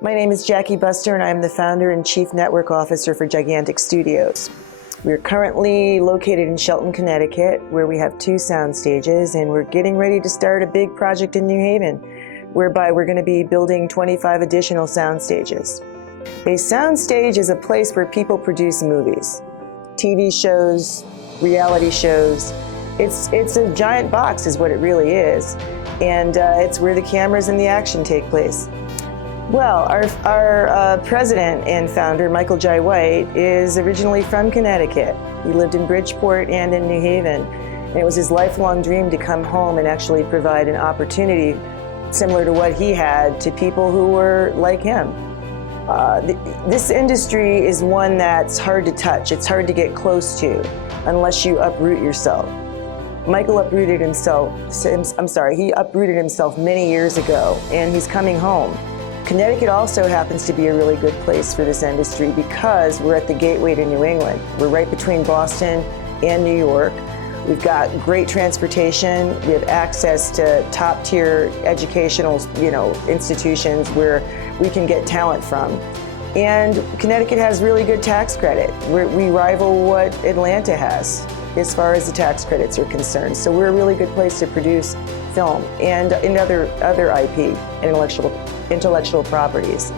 My name is Jackie Buster, and I'm the founder and chief network officer for Jaigantic Studios. We're currently located in Shelton, Connecticut, where we have 2 sound stages, and we're getting ready to start a big project in New Haven, whereby we're going to be building 25 additional sound stages. A sound stage is a place where people produce movies, TV shows, reality shows. It's a giant box is what it really is, and it's where the cameras and the action take place. Well, our president and founder, Michael Jai White, is originally from Connecticut. He lived in Bridgeport and in New Haven, and it was his lifelong dream to come home and actually provide an opportunity similar to what he had to people who were like him. This industry is one that's hard to touch. It's hard to get close to unless you uproot yourself. Michael uprooted himself, he uprooted himself many years ago, and he's coming home. Connecticut also happens to be a really good place for this industry because we're at the gateway to New England. We're right between Boston and New York. We've got great transportation. We have access to top-tier educational, institutions where we can get talent from. And Connecticut has really good tax credit. We rival what Atlanta has as far as the tax credits are concerned. So we're a really good place to produce film and other IP, intellectual properties.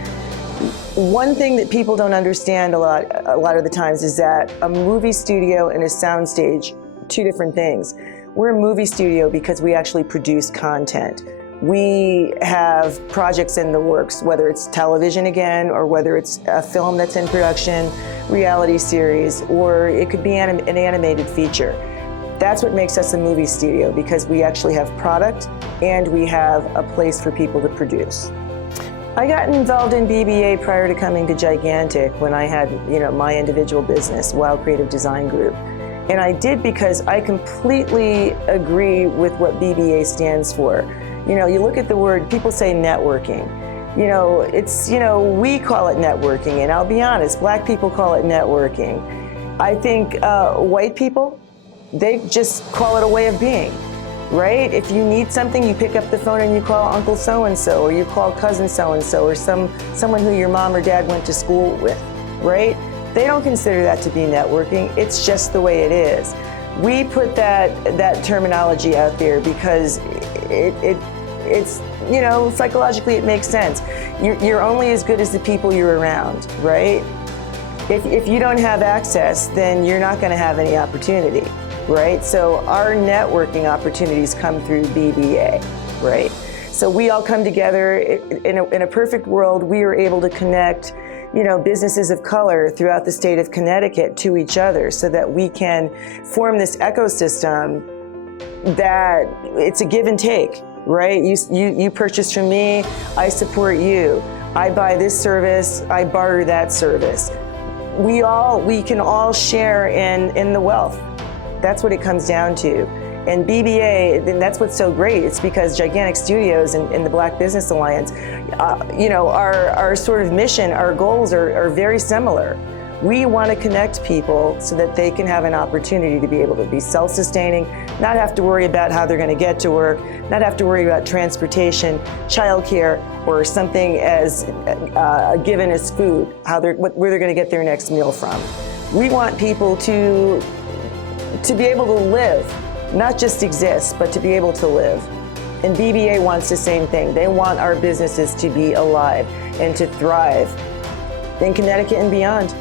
One thing that people don't understand a lot of the times is that a movie studio and a soundstage, 2 different things. We're a movie studio because we actually produce content. We have projects in the works, whether it's television again, or whether it's a film that's in production, reality series, or it could be an animated feature. That's what makes us a movie studio, because we actually have product and we have a place for people to produce. I got involved in BBA prior to coming to Jaigantic when I had, my individual business, Wild Creative Design Group. And I did because I completely agree with what BBA stands for. You look at the word, people say networking. We call it networking, and I'll be honest, black people call it networking. I think white people, they just call it a way of being, right? If you need something, you pick up the phone and you call Uncle so-and-so, or you call cousin so-and-so, or someone who your mom or dad went to school with, right? They don't consider that to be networking. It's just the way it is. We put that terminology out there because it's psychologically it makes sense. You're only as good as the people you're around, right? If you don't have access, then you're not going to have any opportunity, right? So our networking opportunities come through BBA, right? So we all come together in a perfect world. We are able to connect businesses of color throughout the state of Connecticut to each other so that we can form this ecosystem that it's a give and take, right? You purchase from me, I support you. I buy this service, I barter that service. We can all share in the wealth. That's what it comes down to. And BBA, and that's what's so great. It's because Jaigantic Studios and the Black Business Alliance, our sort of mission, our goals are very similar. We want to connect people so that they can have an opportunity to be able to be self-sustaining, not have to worry about how they're going to get to work, not have to worry about transportation, childcare, or something as given as food, where they're going to get their next meal from. We want people to be able to live. Not just exist, but to be able to live. And BBA wants the same thing. They want our businesses to be alive and to thrive in Connecticut and beyond.